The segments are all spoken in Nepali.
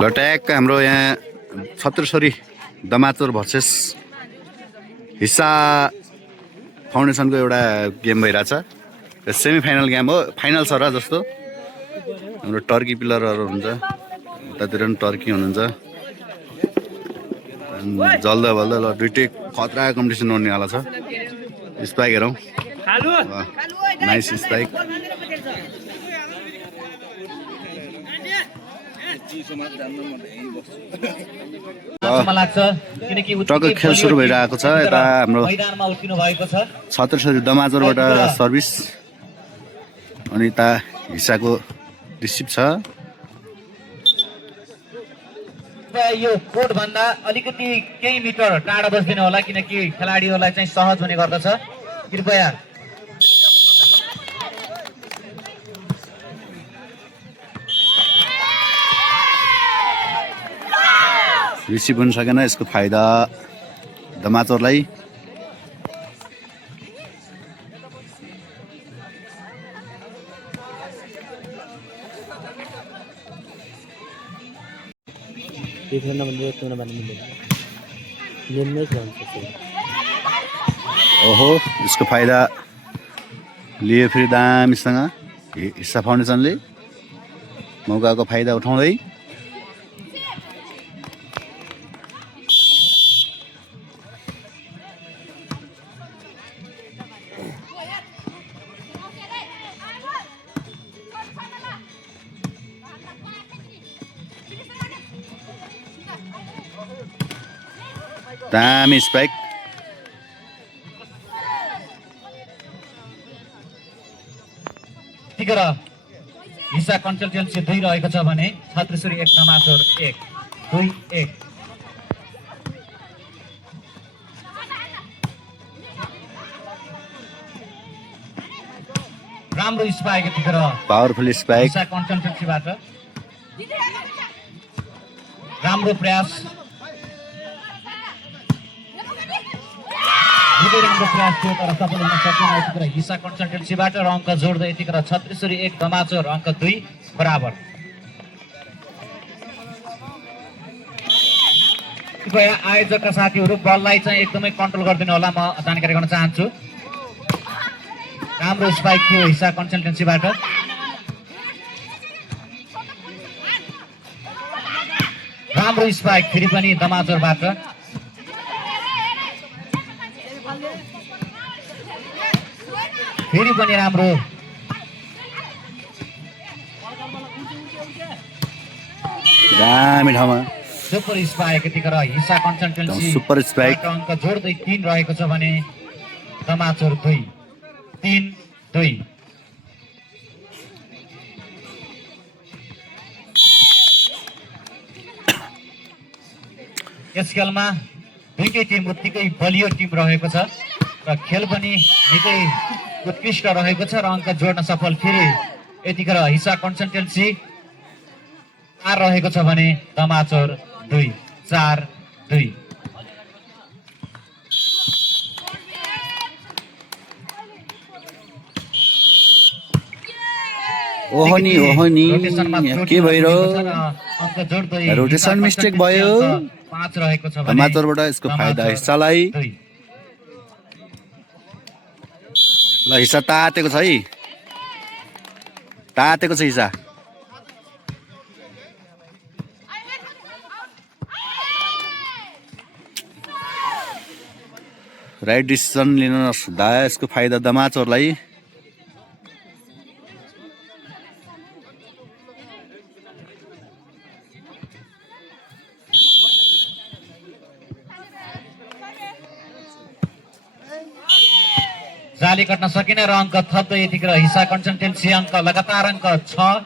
ल ट्याक्क हाम्रो यहाँ छत्रेश्वरी दमाचोर भर्सेस हिस्सा फाउन्डेसनको एउटा गेम भइरहेछ। सेमी फाइनल गेम हो, फाइनल छ र जस्तो। हाम्रो टर्की प्लेयरहरू हुन्छ, उतातिर पनि टर्की हुनुहुन्छ। जल्दा बल्दा ल दुइटै खतरा कम्पिटिसन हुनेवाला छ। स्पाइक हेरौँ, नाइस स्पाइक। टक्क खेल सुरु भइरहेको छ। यता हाम्रो छत्रेश्वरी दमाचोरबाट सर्भिस, अनि यता हिस्साको रिसिभ छ। यो कोर्ट भन्दा अलिकति केही मिटर टाढा बस्दिनु होला, किनकि खेलाडीहरूलाई चाहिँ सहज हुने गर्दछ। कृपया रिसिभ हुन सकेन, यसको फाइदा दमाचोरलाई। ओहो, यसको फाइदा लिए फेरि दामीसँग हिस्सा फाउन्डेसनले मौकाको फाइदा उठाउँदै। दामी स्पाइक। हिस्सा कन्सल्टेन्सी 2 रहेको छ भने छत्रेश्वरी 1 दमाचोर 1 2-1। राम्रो स्पाइक यतिखेर, पावरफुल स्पाइक हिस्सा कन्सल्टेन्सीबाट। राम्रो प्रयास, राम्रो प्रयास थियो तर सफल हुन सकेन। यतिखेर हिस्सा कन्सल्टेन्सीबाट र अङ्क जोड्दै यतिखेर छत्रेश्वरी 1 दमाचोर अंक 2 बराबर। कृपया आयोजकका साथीहरू बललाई चाहिँ एकदमै कन्ट्रोल गरिदिनु होला, म जानकारी गर्न चाहन्छु। राम्रो स्पाइक थियो हिस्सा कन्सल्टेन्सीबाट। राम्रो स्पाइक फेरि पनि दमाचोरबाट। फेरि पनि राम्रो दामी ठाउँमा सुपर स्पाइक यतिखेर हिस्सा कन्सल्टेन्सी सुपर स्पाइक। अङ्क जोड्दै 3 रहेको छ भने दमाचोर 2 3-2। यस खेलमा दुईटै टिम उत्तिकै बलियो टिम रहेको छ र खेल पनि निकै उत्कृष्ट रहेको छ र अङ्क जोड्न सफल फेरि यतिखेर हिस्सा कन्सल्टेन्सी 4 रहेको छ भने दमाचोर 2 4-2। ओहो नि के भइरह्यो? अङ्क जोड्दै रोटेसन मिस्टेक भयो। 5 रहेको छ भने दमाचोरबाट यसको फाइदा हिस्सालाई। ल हिस्सा तातेको छ है, तातेको छ हिस्सा। राइट डिसिसन लिन नसक्दा यसको फाइदा दमाचोरलाई। जाली कट्न सकिन र अङ्क थप्दै यतिखेर हिस्सा कन्सल्टेन्सी अङ्क लगातार अङ्क 6।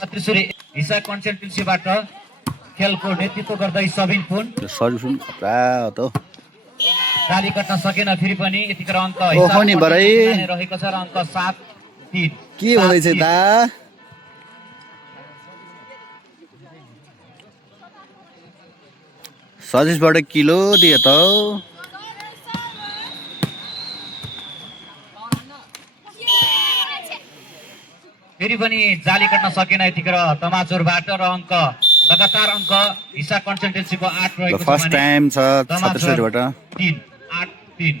छत्रेश्वरी हिस्सा कन्सल्टेन्सीबाट खेलको नेतृत्व गर्दै सबिन पुन। जाली कट्न सकेन फेरि पनि यतिखेर अङ्क रहेको छ र अङ्क 7-3। के हुँदैछ दा? सजिसबाट किलो दिए त। फेरि फेरि पनि जाली कट्न सकेन यतिखेर दमाचोरबाट र अङ्क लगातार अङ्क हिसा कन्सल्टेन्सीको 8 रहेको छ फर्स्ट टाइम छ छत्रसरीबाट 3 8 3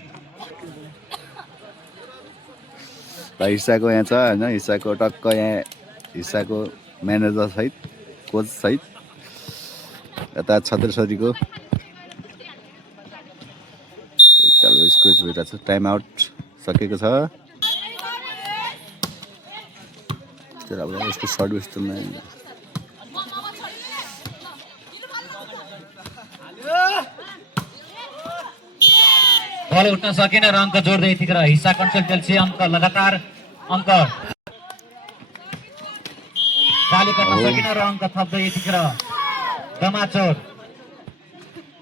हिसाको यहाँ छ होइन हिसाको टक्क यहाँ हिसाको म्यानेजर सहित कोच सहित यता छत्रसरीको स्कोच भइरहेको छ टाइम आउट सकेको छ अब यसको सर्भिस त बल उठ्न सकेन र अङ्क जोड्दै यतिखेर हिसा कन्सल्टेन्सी अङ्क लगातार अङ्क जाली कट्न सकेन र अङ्क थप्दै यतिखेर दमाचोर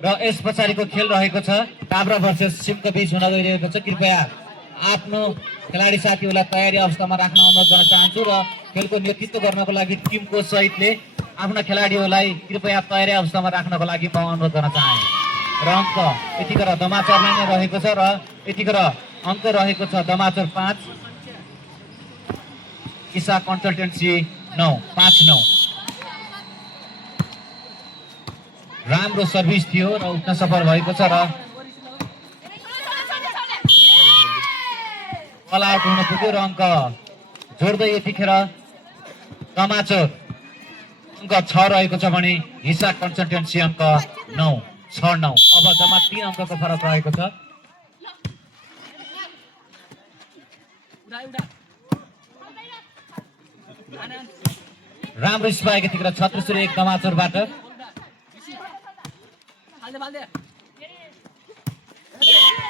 र यस पछाडिको खेल रहेको छ काभ्रा भर्सेस सिमको बीच हुन गइरहेको छ कृपया आफ्नो खेलाडी साथीहरूलाई तयारी अवस्थामा राख्न अनुरोध गर्न चाहन्छु र खेलको नेतृत्व गर्नको लागि टिमको सहितले आफ्ना खेलाडीहरूलाई कृपया तयारी अवस्थामा राख्नको लागि म अनुरोध गर्न चाहे र अङ्क यतिखेर दमाचोरलाई नै रहेको छ र यतिखेर अङ्क रहेको छ दमाचोर 5 हिसा कन्सल्टेन्सी 9 5-9 राम्रो सर्भिस थियो र उठ्न सफल भएको छ र अल आउट हुन पुग्यो र अङ्क जोड्दै यतिखेर दमाचोर अङ्क 6 रहेको छ भने हिसा कन्सल्टेन्सी अङ्क 9 6-9 अब जम्मा 3 अङ्कको फरक रहेको छ राम्रो स्पाइक यतिखेर छत्रसरी 1 दमाचोरबाट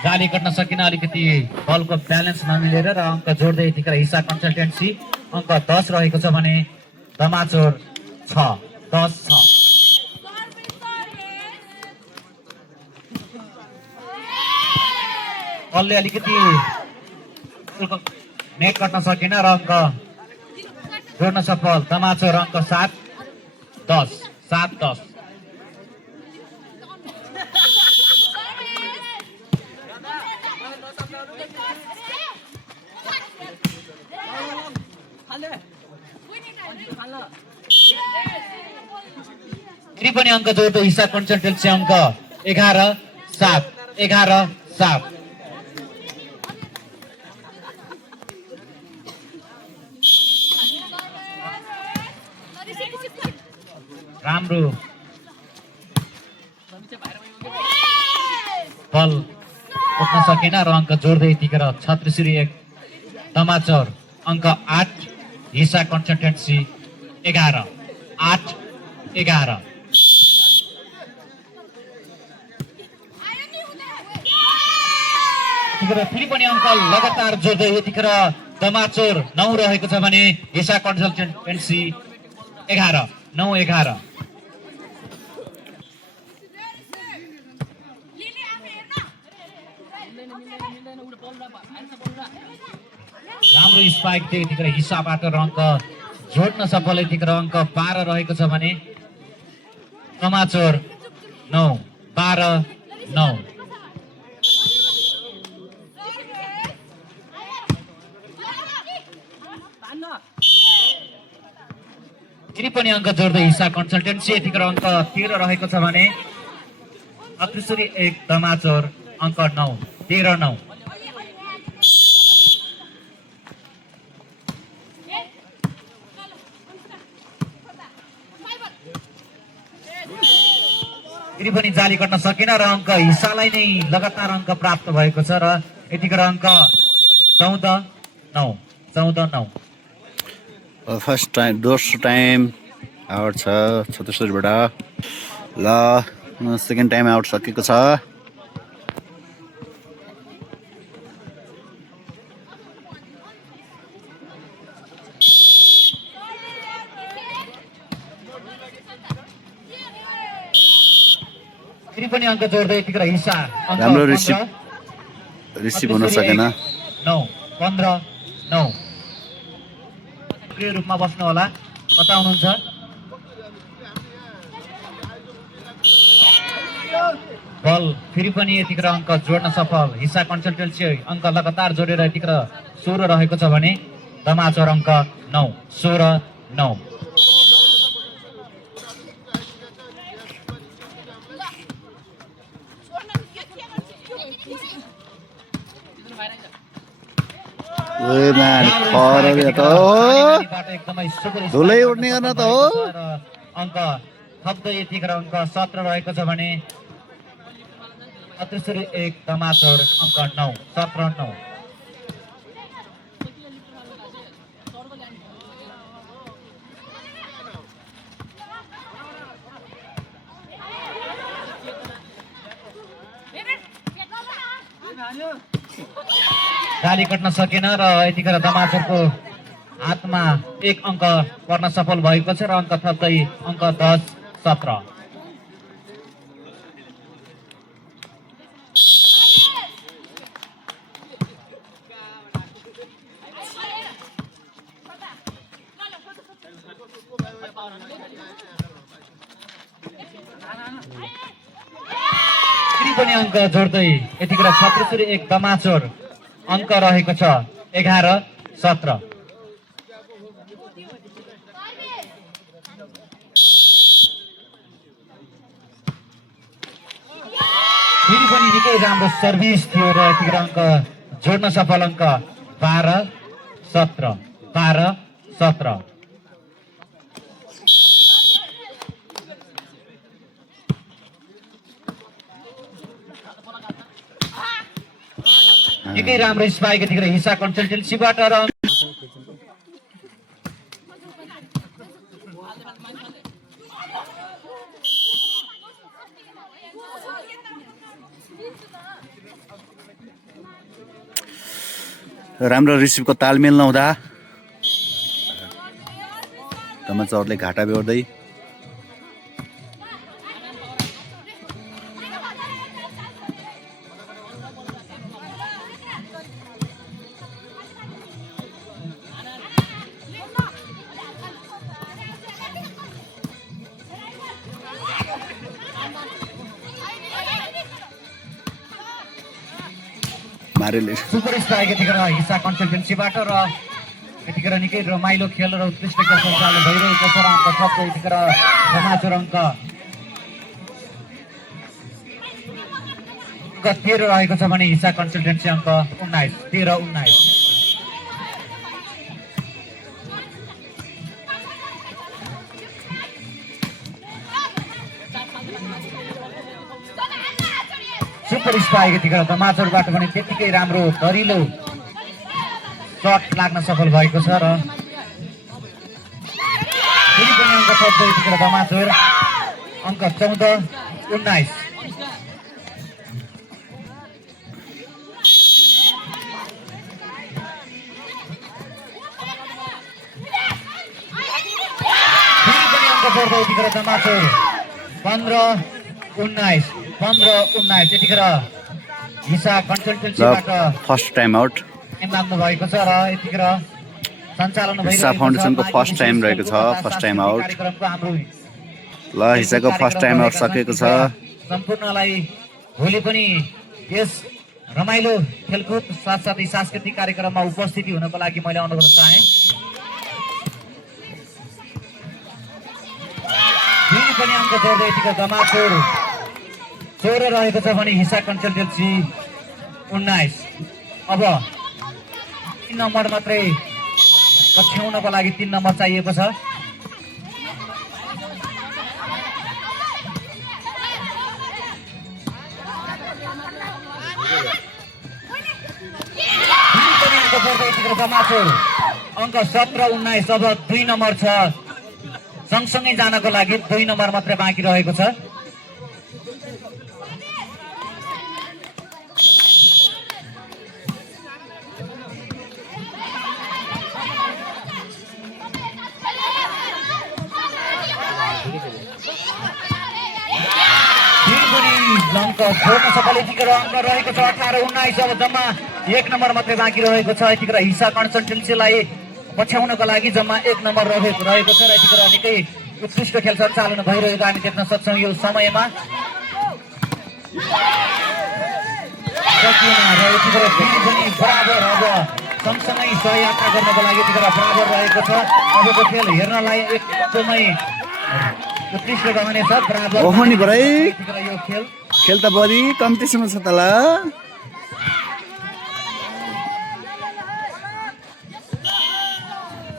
जाली कट्न सकिन अलिकति बलको ब्यालेन्स नमिलेर र अङ्क जोड्दै यतिखेर हिसा कन्सल्टेन्सी अङ्क 10 रहेको छ भने दमाचोर 6-10-6 बलले अलिकति नेट कट्न सकेन र अङ्क जोड्न सफल दमाचोर अङ्क 7-10 7-10 फेरि पनि अङ्क जोड्दै हिसा कन्सल्टेन्सी अङ्क 11-7 11-7 राम्रो बल उठ्न सकेन र अङ्क जोड्दै यतिखेर छत्रसरी 1 दमाचोर अङ्क 8 हिसा कन्सल्टेन्सी 11-8-11 फेरि पनि अङ्क लगातार जोड्दै यतिखेर दमाचोर 9 रहेको छ भने हिसा कन्सल्टेन्सी 11-9-11 राम्रो स्पाइक थियो यतिखेर हिसाबाट र अङ्क जोड्न सफल यतिखेर अङ्क 12 रहेको छ भने दमाचोर 9-12-9 फेरि पनि अङ्क जोड्दै हिसा कन्सल्टेन्सी यतिखेर अङ्क 13 रहेको छ भने छत्रसरी 1 दमाचोर अङ्क 9 13-9 फेरि पनि जाली कट्न सकेन र अङ्क हिसालाई नै लगातार अङ्क प्राप्त भएको छ र यतिखेर अङ्क 14-9 फर्स्ट टाइम दोस्रो टाइम आउट छ छत्रसरीबाट ल सेकेन्ड टाइम आउट सकेको छ फेरि पनि अङ्क जोड्दै यतिखेर हिसा राम्रो रिसिभ हुन सकेन 9-15-9 सक्रिय रूपमा बस्नु होला कता हुनुहुन्छ बल फेरि पनि यतिखेर अङ्क जोड्न सफल हिसा कन्सल्टेन्सी अङ्क लगातार जोडेर यतिखेर 16 रहेको छ भने दमाचौर अङ्क 9 16-9। ओए म्यान खरले त धुलै उड्ने गर्न त हो। अङ्क थप्दै यतिखेर अङ्क 17 रहेको छ भने अत्रिसरी 1 दमाचौर अङ्क 9 17-9। गाली कट्न सकेन र यतिखेर दमाचौरको हातमा 1 अङ्क पर्न सफल भएको छ र अङ्क थप्दै अङ्क 10-17। फेरि पनि अङ्क जोड्दै यतिखेर छत्रिसरी 1 दमाचौर अङ्क रहेको छ 11-17। फेरि पनि निकै राम्रो सर्भिस थियो र यतिखेर अङ्क जोड्न सफल अङ्क 12-17 12-17। निकै राम्रो स्पाइक यतिखेर हिसा कन्सल्टेन्सीबाट र राम्रो रिसिभको तालमेल नहुँदा दमाचौरले घाटा बेहोर्दै मारेले सुपर स्ट्राइक यतिखेर हिसा कन्सल्टेन्सीबाट र यतिखेर निकै रमाइलो खेल र उत्कृष्ट खेल सञ्चालन भइरहेको छ र अङ्क थप्दै यतिखेर दमाचौर अङ्क 13 रहेको छ भने हिसा कन्सल्टेन्सी अङ्क 19 13-19। सुपर स्ट्राइक यतिखेर दमाचौरबाट पनि त्यतिकै राम्रो दरिलो सट लाग्न सफल भएको छ र फेरि पनि अङ्क थप्दै यतिखेर दमाचौर अङ्क 14-19। फेरि पनि अङ्क जोड्दै यतिखेर दमाचौर 15-19 15-19। त्यतिखेर हिसा कन्सल्टेन्सीबाट फर्स्ट टाइम आउट नाम्नु भएको छ र यतिखेर सञ्चालन हिसा फाउन्डेसनको फर्स्ट टाइम रहेको छ फर्स्ट टाइम आउट। ल हिसाको फर्स्ट टाइम आउट सकेको छ। सम्पूर्णलाई भोलि पनि यस रमाइलो खेलकुद साथसाथै सांस्कृतिक कार्यक्रममा उपस्थिति हुनको लागि मैले अनुरोध चाहे। फेरि पनि अङ्क जोड्दै यतिखेर दमाचौर 14 रहेको छ भने हिसा कन्सल्टेन्सी 19। अब 3 नम्बर मात्रै पछ्याउनको लागि 3 नम्बर चाहिएको छ। दमाचौर अङ्क 17-19। अब 2 नम्बर छ, सँगसँगै जानको लागि 2 नम्बर मात्रै बाँकी रहेको छ। अङ्क जोड्न सफल यतिखेर अङ्क रहेको छ 18-19। अब जम्मा 1 नम्बर मात्रै बाँकी रहेको छ। यतिखेर हिसा कन्सल्टेन्सीलाई पछ्याउनको लागि जम्मा 1 नम्बर रहेको छ र यतिखेर निकै उत्कृष्ट खेल सञ्चालन भइरहेको हामी देख्न सक्छौँ यो समयमा। यतिखेर फेरि पनि बराबर अब सँगसँगै सहयात्रा गर्नको लागि यतिखेर बराबर रहेको छ। अबको खेल हेर्नलाई एकदमै उत्कृष्ट रहनेछ। बराबर ओहो नि बराई। यतिखेर यो खेल खेल त बढी कम्पिटिसनमा छ त ल।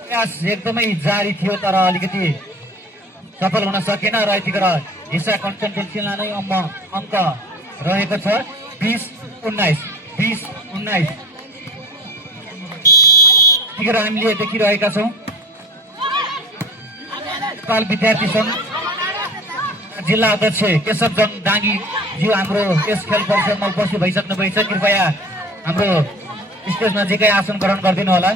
प्रयास एकदमै जारी थियो तर अलिकति सफल हुन सकेन र यतिखेर हिस्सा कन्सल्टेन्सीलाई नै अङ्क रहेको छ 20-19 20-19। यतिखेर हामीले देखिरहेका छौँ नेपाल विद्यार्थी सङ्घ जिल्ला अध्यक्ष केशवजङ डाङ्गीज्यू हाम्रो यस खेल परिसरमा उपस्थित भइसक्नु भएछ। कृपया हाम्रो स्टेज नजिकै आसन ग्रहण गरिदिनु होला।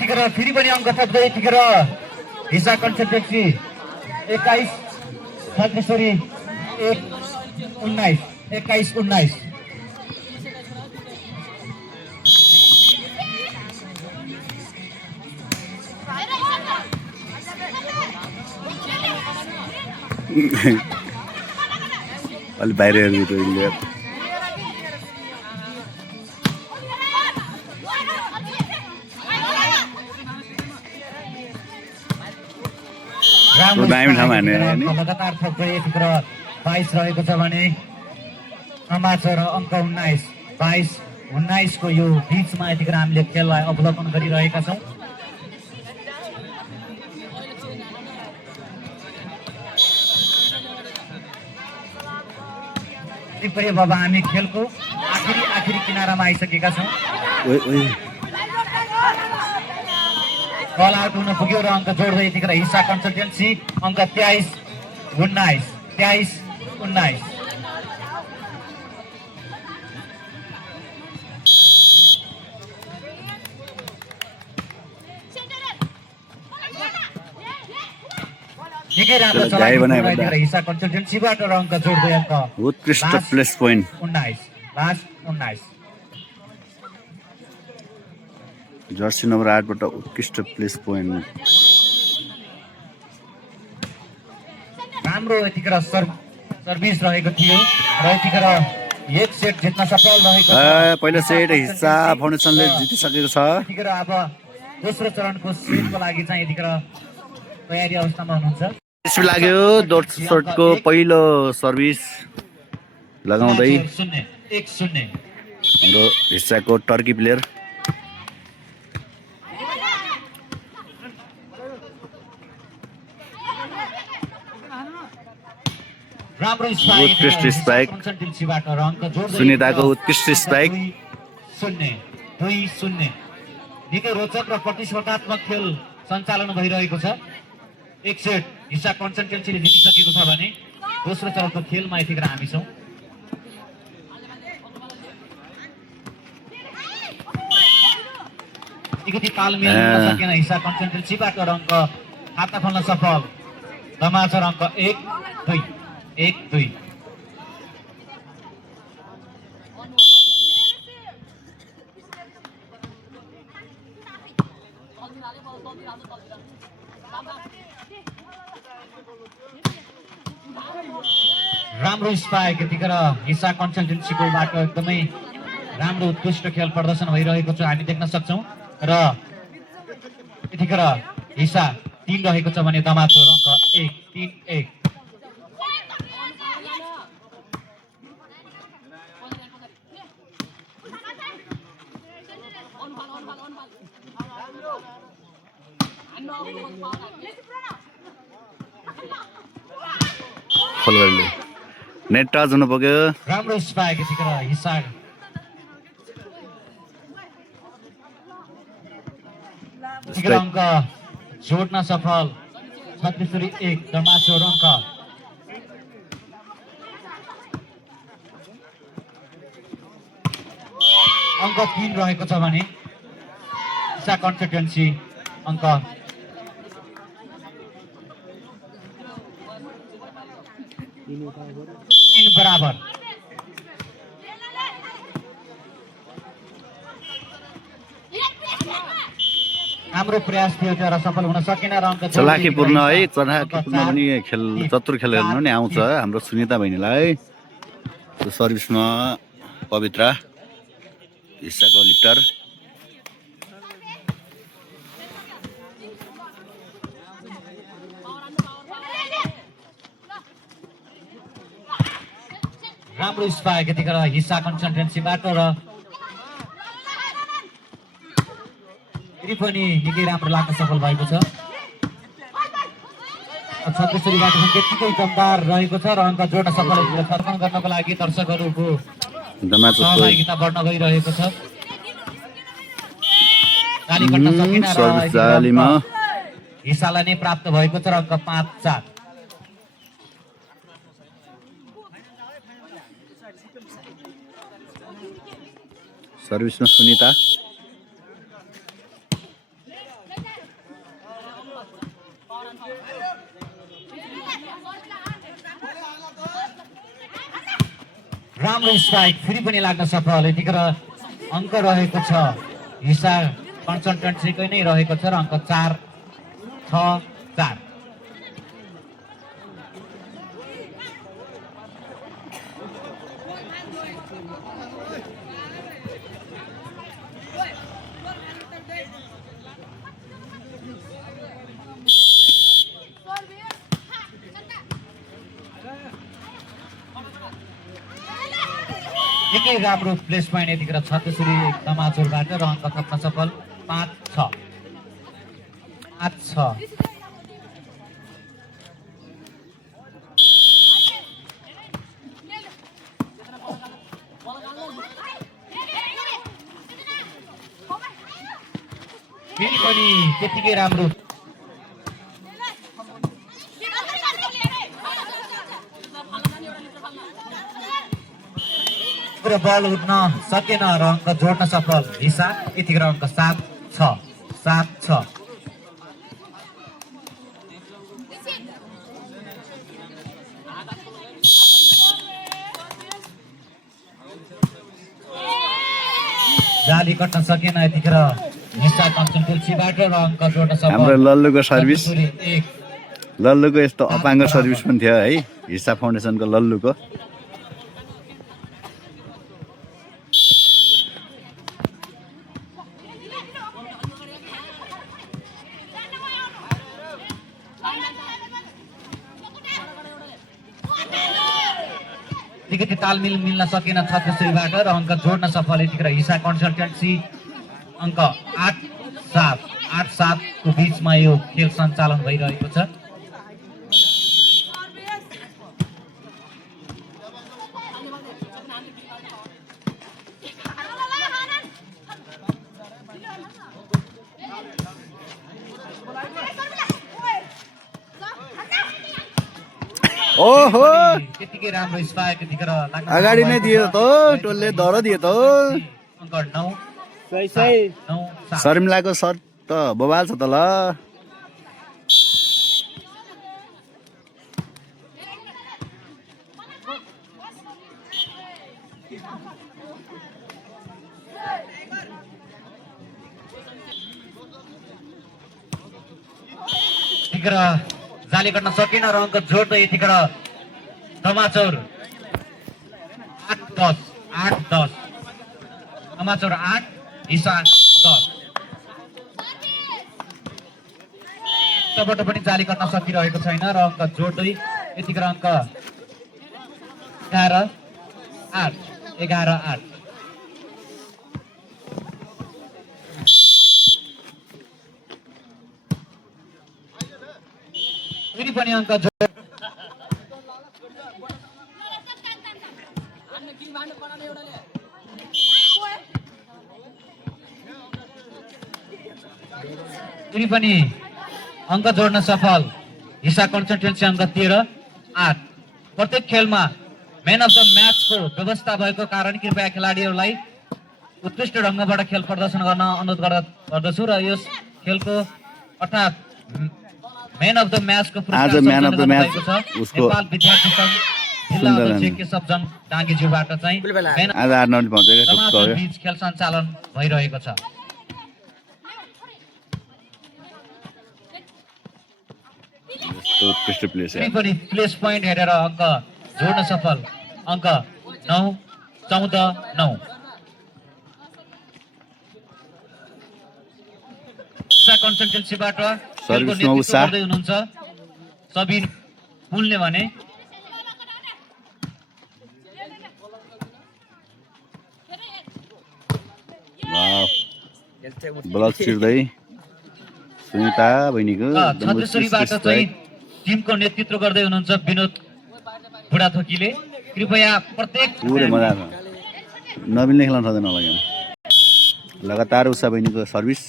यतिखेर फेरि पनि अङ्क थप्दै यतिखेर हिस्सा कन्सल्टेन्सी 21 छत्तीसरी 21-19। अलि बाहिर हेर्नु दामी ठाउँमा हाने लगातार थप्दै यतिखेर 22 रहेको छ भने समाचार अङ्क 19 को यो बिचमा यतिखेर हामीले खेललाई अवलोकन गरिरहेका छौँ। करिब अब हामी खेलको आखिरी किनारामा आइसकेका छौँ। कल आउट हुन पुग्यो र अङ्क जोड्दै यतिखेर हिस्सा कन्सल्टेन्सी अङ्क 23-19। निकै राम्रो चलाइ हिस्सा कन्सल्टेन्सीबाट र अङ्क जोड्दै अङ्क उत्कृष्ट प्लेस पोइन्ट 19। जर्सी नम्बर 8 बाट उत्कृष्ट प्लेस पोइन्ट। राम्रो यतिखेर सर्भिस रहेको थियो र यतिखेर एक सेट जित्न सफल रहेको छ। पहिलो सेट हिस्सा फाउन्डेसनले जितिसकेको छ। यतिखेर अब दोस्रो चरणको सेटको लागि चाहिँ यतिखेर तयारी अवस्थामा हुनुहुन्छ। त्यसपछि लाग्यो दोस्रोको पहिलो सर्भिस लगाउँदै 0-1 हाम्रो हिस्साको टर्की प्लेयर राम्रो उत्कृष्ट स्ट्राइक सुनिताको उत्कृष्ट स्ट्राइक 2-0। निकै रोचक र प्रतिस्पर्धात्मक खेल सञ्चालन भइरहेको छ। एक सेट हिस्सा कन्सल्टेन्सीले जितिसकेको छ भने दोस्रो चरणको खेलमा यतिखेर हामी छौँ। अलिकति तालमेल हुन सकेन हिस्सा कन्सल्टेन्सीबाट र अङ्क खाता खोल्न सफल। समाचार अङ्क 1-2। राम्रो स्पाइक यतिखेर हिस्सा कन्सल्टेन्सीकोबाट एकदमै राम्रो उत्कृष्ट खेल प्रदर्शन भइरहेको छ हामी देख्न सक्छौँ र यतिखेर हिस्सा 3 रहेको छ भने दमाचोर अङ्क 1-3-1। फुलगढीले नेट टच हुनु पुग्यो। राम्रो स्पाइक यतिखेर हिस्सा अङ्क जोड्न सफल 36-1 दमाचोर अङ्क अङ्क 3 रहेको छ भने हिस्सा कन्सल्टेन्सी अङ्क 3 बराबर। राम्रो प्रयास थियो तर सफल हुन सकेन र अङ्क चलाखीपूर्ण है चलाखीपूर्ण पनि खेल चतुर खेलहरू पनि आउँछ हाम्रो सुनिता बहिनीलाई सर्भिसमा पवित्रा हिस्साको लिफ्टर राम्रो स्पाइक यतिखेर हिस्सा कन्सल्टेन्सीबाट र फेरि पनि निकै राम्रो लाग्न सफल भएको छ छत्तीसगढीबाट पनि त्यत्तिकै दमदार रहेको छ र अङ्क जोड्न सफल सर्पण गर्नको लागि दर्शकहरूको सहभागिता बढ्न गइरहेको छ हिस्सालाई नै प्राप्त भएको छ र अङ्क 5-4 सर्भिसमा सुनिता राम्रो स्ट्राइक फेरि पनि लाग्न सफल यतिखेर अङ्क रहेको छ हिस्सा कन्सल्टेन्सीकै नै रहेको छ र अङ्क 4-6-4 निकै राम्रो प्लेसमेन्ट यतिखेर छत्तीसगढी दमाचुरबाट र अङ्क थप्न सफल 5-6 फेरि पनि त्यतिकै राम्रो बल उठ्न सकेन र अङ्क जोड्न सफल हिस्सा यतिखेर अङ्क 7-6 जाली कट्न सकेन यतिखेर हिस्सा कन्सल्टेन्सीबाट र अङ्क जोड्न सफल हाम्रो लल्लुको सर्भिस लल्लुको यस्तो अपाङ्ग सर्भिस पनि थियो है हिस्सा फाउन्डेसनको लल्लुको अलिकति तालमेल मिल्न सकेन छत्तीसगढीबाट र अङ्क जोड्न सफल यतिखेर हिस्सा कन्सल्टेन्सी अङ्क 8-7 को बिचमा यो खेल सञ्चालन भइरहेको छ ओहो त्यतिकै राम्रो स्पाइक यतिखेर अगाडि नै दियो त टोलले दर दियो त अङ्क 9 शर्मिलाको सर्ट त बबाल छ त ल यतिखेर जाली गर्न सकेन र अङ्क जोड्दै यतिखेर दमाचौर 8-10 दमाचौर 8 हिस्सा 10 तबाट पनि जाली गर्न सकिरहेको छैन र अङ्क जोड्दै यतिखेर अङ्क 11-8 फेरि पनि अङ्क फेरि पनि अङ्क जोड्न सफल हिस्सा कन्सल्टेन्सी अङ्क 13-8 प्रत्येक खेलमा म्यान अफ द म्याचको व्यवस्था भएको कारण कृपया खेलाडीहरूलाई उत्कृष्ट ढङ्गबाट खेल प्रदर्शन गर्न अनुरोध गर्दछु र यस खेलको अर्थात् म्यान अफ द म्याचको आज म्यान अफ द म्याच उसको नेपाल विद्यार्थी संघ जिल्ला अध्यक्ष केशवजन डाङ्गेज्यूबाट चाहिँ आज आर्नल्ड पाउँछ के बीच खेल सञ्चालन भइरहेको छ उत्कृष्ट प्लेस फेरि पनि प्लेस पोइन्ट हेरेर अङ्क जोड्न सफल अङ्क 9-14-9 उषा कन्सल्टेन्सीबाट खेलको सर्भिसमा नेतृत्व उषा। गर्दै हुनुहुन्छ सबिन पुलले भने ब्लक छिर्दै सुनिता बहिनीको एकदम छत्रेश्वरीबाट उत्कृष्ट चाहिँ स्ट्राइक। टिमको नेतृत्व गर्दै हुनुहुन्छ विनोद बुढाथोकीले कृपया प्रत्येक पुरै मजा आएको नवीनले खेल्न सक्दैन होला गेम लगातार उषा बहिनीको सर्भिस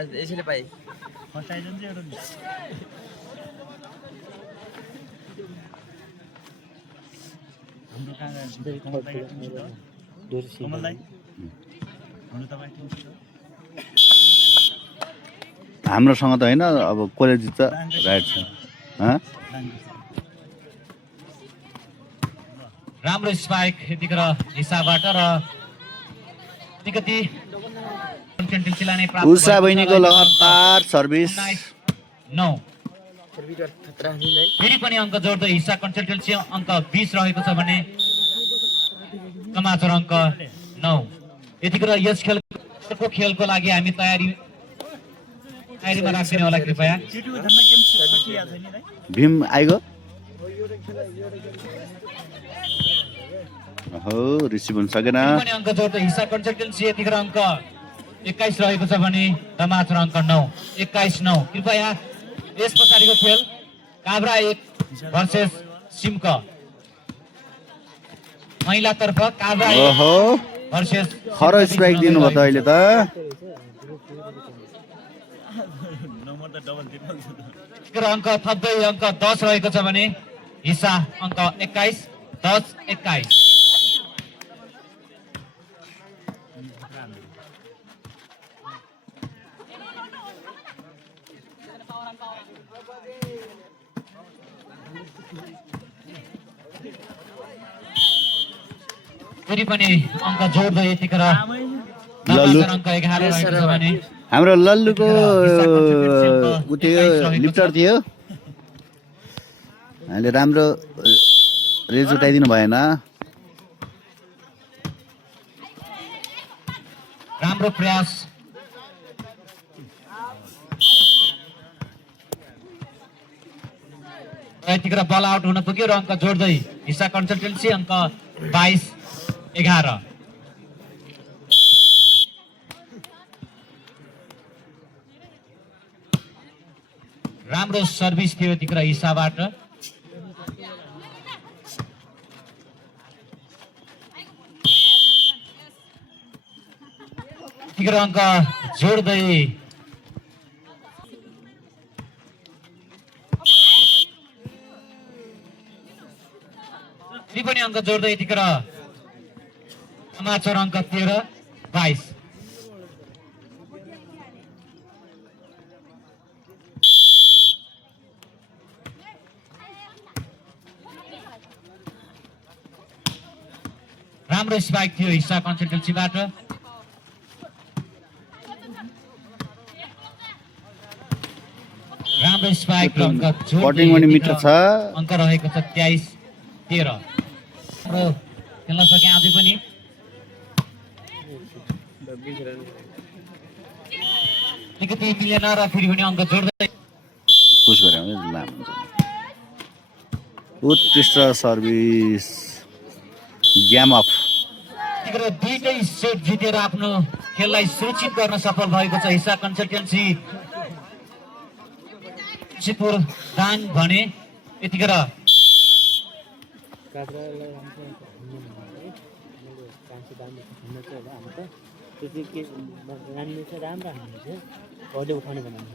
यसैले पाएँ हाम्रोसँग त होइन अब कसले जित्छ राइट छ हँ? राम्रो स्पाइक यतिखेर हिसाबबाट र अलिकति कन्टेन्टेन्सीलाई नै प्राप्त उषा भएको छ। बहिनीको लगातार सर्भिस 19-9 फेरि पनि अङ्क जोड्दै हिस्सा कन्सल्टेन्सी अङ्क 20 रहेको छ भने समाचार अङ्क 9 यतिखेर यस खेलको लागि हामी तयारीमा राखिदिनु होला कृपया भीम आइगयो हो रिसिभ हुन सकेन फेरि पनि अङ्क जोड्दै हिस्सा कन्सल्टेन्सी यतिखेर अङ्क 21 रहेको छ भने समाचार अङ्क 9 21-9 कृपया यस पछाडिको खेल काभ्रा 1 भर्सेस सिमक महिलातर्फ काभ्रा 1 ओहो भर्सेस खरो स्ट्राइक दिनुभयो त अहिले त अङ्क थप्दै अङ्क 10 रहेको छ भने हिस्सा अङ्क 21 10-21 फेरि पनि अङ्क जोड्दै यतिखेर लल्लु। अङ्क 11 रहेको छ भने हाम्रो लल्लुको ऊ थियो लिफ्टर थियो हामीले राम्रो रेज उठाइदिनु भएन राम्रो प्रयास यतिखेर बल आउट हुन पुग्यो र अङ्क जोड्दै हिस्सा कन्सल्टेन्सी अङ्क 22-11 राम्रो सर्भिस थियो यतिखेर हिस्साबाट यतिखेर अङ्क जोड्दै फेरि पनि अङ्क जोड्दै यतिखेर समाचार अङ्क 13-22 राम्रो स्पाइक थियो हिस्सा कन्सल्टेन्सीबाट राम्रो स्पाइक र अङ्क जोड्दै कटिङ पनि मिठो छ अङ्क रहेको छ 23-13 राम्रो खेल्न सके आजै पनि अलिकति मिलेन र फेरि पनि अङ्क जोड्दै पुस गरे भने लामो हुन्छ उत्कृष्ट सर्भिस गेम अफ यतिखेर दुईटै सेट जितेर आफ्नो खेललाई सुरक्षित गर्न सफल भएको छ हिस्सा कन्सल्टेन्सी सिपुर दाङ भने यतिखेर राम्रो हान्ने चाहिँ उठाउने बनाउनु